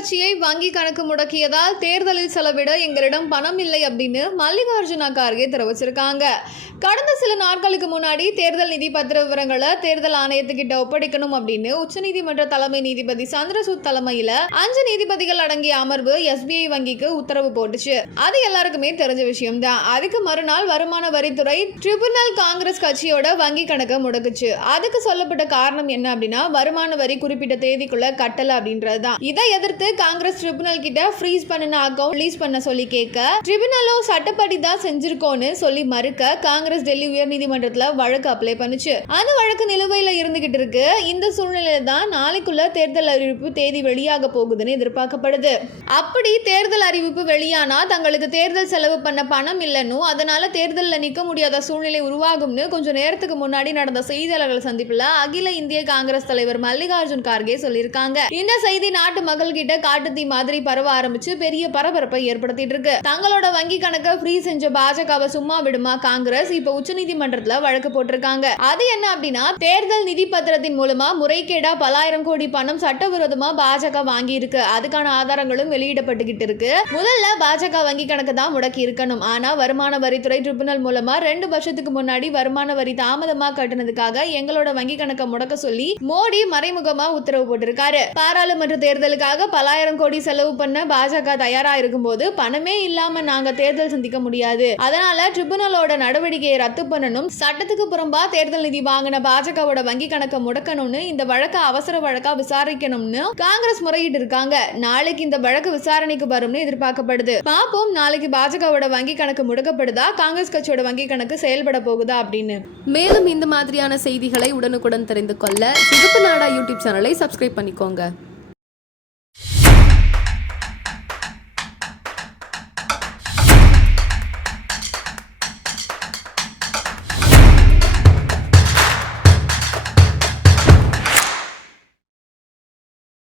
கட்சியை வங்கி கணக்கு முடக்கியதால் தேர்தலில் செலவிட எங்களிடம் பணம் இல்லை அப்படின்னு மல்லிகார்ஜுன கார்கே தெரிவிச்சிருக்காங்க. கடந்த சில நாட்களுக்கு முன்னாடி தேர்தல் நிதி பத்திர விவரங்களை தேர்தல் ஆணையத்துக்கிட்ட ஒப்படைக்கணும் அப்படின்னு உச்சநீதிமன்ற தலைமை நீதிபதி சந்திரசூட் தலைமையில 5 நீதிபதிகள் அடங்கிய அமர்வு SBI வங்கிக்கு உத்தரவு போட்டுச்சு. அது எல்லாருக்குமே தெரிஞ்ச விஷயம் தான். அதுக்கு மறுநாள் வருமான வரித்துறை ட்ரிபுனல் காங்கிரஸ் கட்சியோட வங்கி கணக்கை முடக்குச்சு. அதுக்கு சொல்லப்பட்ட காரணம் என்ன அப்படின்னா, வருமான வரி குறிப்பிட்ட தேதிக்குள்ள கட்டல அப்படின்றதுதான். இதை எதிர்த்து காங்கிரஸ் ட்ரிபுனல் கிட்ட ஃப்ரீஸ் பண்ணின அக்கவுண்ட் ரிலீஸ் பண்ண சொல்லி கேட்க, ட்ரிபுனலும் சட்டப்படி தான் செஞ்சிருக்கோன்னு சொல்லி மறுக்க காங்கிரஸ் டெல்லி உயர்நீதிமன்றத்துல வழக்கு அப்ளை பண்ணுச்சு. அந்த வழக்கு நிலுவையில இருந்துகிட்டு இருக்கு. இந்த சூழ்நிலையில தான் நாளைக்குள்ள தேர்தல் அறிவிப்பு தேதி வெளியாக போகுதுன்னு எதிர்பார்க்கப்படுது. அப்படி தேர்தல் அறிவிப்பு வெளியானா தங்களுக்கு தேர்தல் செலவு பண்ண பணம் இல்லைன்னு, அதனால தேர்தலில் நிற்க முடியாத சூழ்நிலை உருவாகும்னு கொஞ்சம் நேரத்துக்கு முன்னாடி நடந்த செய்தியாளர்கள் சந்திப்புல அகில இந்திய காங்கிரஸ் தலைவர் மல்லிகார்ஜுன் கார்கே சொல்லியிருக்காங்க. இந்த செய்தி நாட்டு மக்கள் கிட்ட காட்டுத்தீ மாதிரி பரவ ஆரம்பிச்சு பெரிய பரபரப்பை ஏற்படுத்திட்டு இருக்கு. தங்களோட வங்கி கணக்கை ஃப்ரீ செஞ்ச பாஜகவை சும்மா விடுமா காங்கிரஸ்? இப்ப உச்சநீதிமன்றத்துல வழக்கு போட்டிருக்காங்க. அது என்ன அப்படின்னா, தேர்தல் நிதி பத்திரத்தின் மூலமா முறைகேடா பல்லாயிரம் கோடி பணம் சட்டவிரோதமா பாஜக வாங்கி இருக்கு. அதுக்கான ஆதாரங்களும் வெளியிடப்பட்டுகிட்டு இருக்கு. முதல்ல பாஜக வங்கி கணக்கு தான் முடக்கி இருக்கணும். ஆனா வருமான வரித்துறை ட்ரிபுனல் மூலமா 2 வருஷத்துக்கு முன்னாடி வருமான வரி தாமதமா கட்டினதுக்காக எங்களோட வங்கி கணக்கை முடக்க சொல்லி மோடி மறைமுகமா உத்தரவு போட்டிருக்காரு. பாராளுமன்ற தேர்தலுக்காக பல்லாயிரம் கோடி செலவு பண்ண பாஜக தயாரா இருக்கும்போது பணமே இல்லாம நாங்க தேர்தல் சந்திக்க முடியாது. அதனால ட்ரிபுனலோட நடவடிக்கையை ரத்து பண்ணணும், சட்டத்துக்கு புறம்பா தேர்தல் நிதி வாங்கின பாஜகவோட வங்கி கணக்கை முடக்கணும்னு இந்த வழக்கை அவசர வழக்கா விசாரிக்கணும்னு காங்கிரஸ் முறையிட்டு இருக்காங்க. நாளைக்கு இந்த வழக்கு விசாரணைக்கு வரும்னு எதிர்பார்க்கப்படுது. பாப்போம் நாளைக்கு பாஜகவோட வங்கி கணக்கு முடக்கப்படுதா, காங்கிரஸ் கட்சியோட வங்கி கணக்கு செயல்பட போகுதா அப்படின்னு. மேலும் இந்த மாதிரியான செய்திகளை உடனுக்குடன் தெரிந்து கொள்ள சிகப்பு நாடா யூடியூப் சேனலை சப்ஸ்கிரைப் பண்ணிக்கோங்க.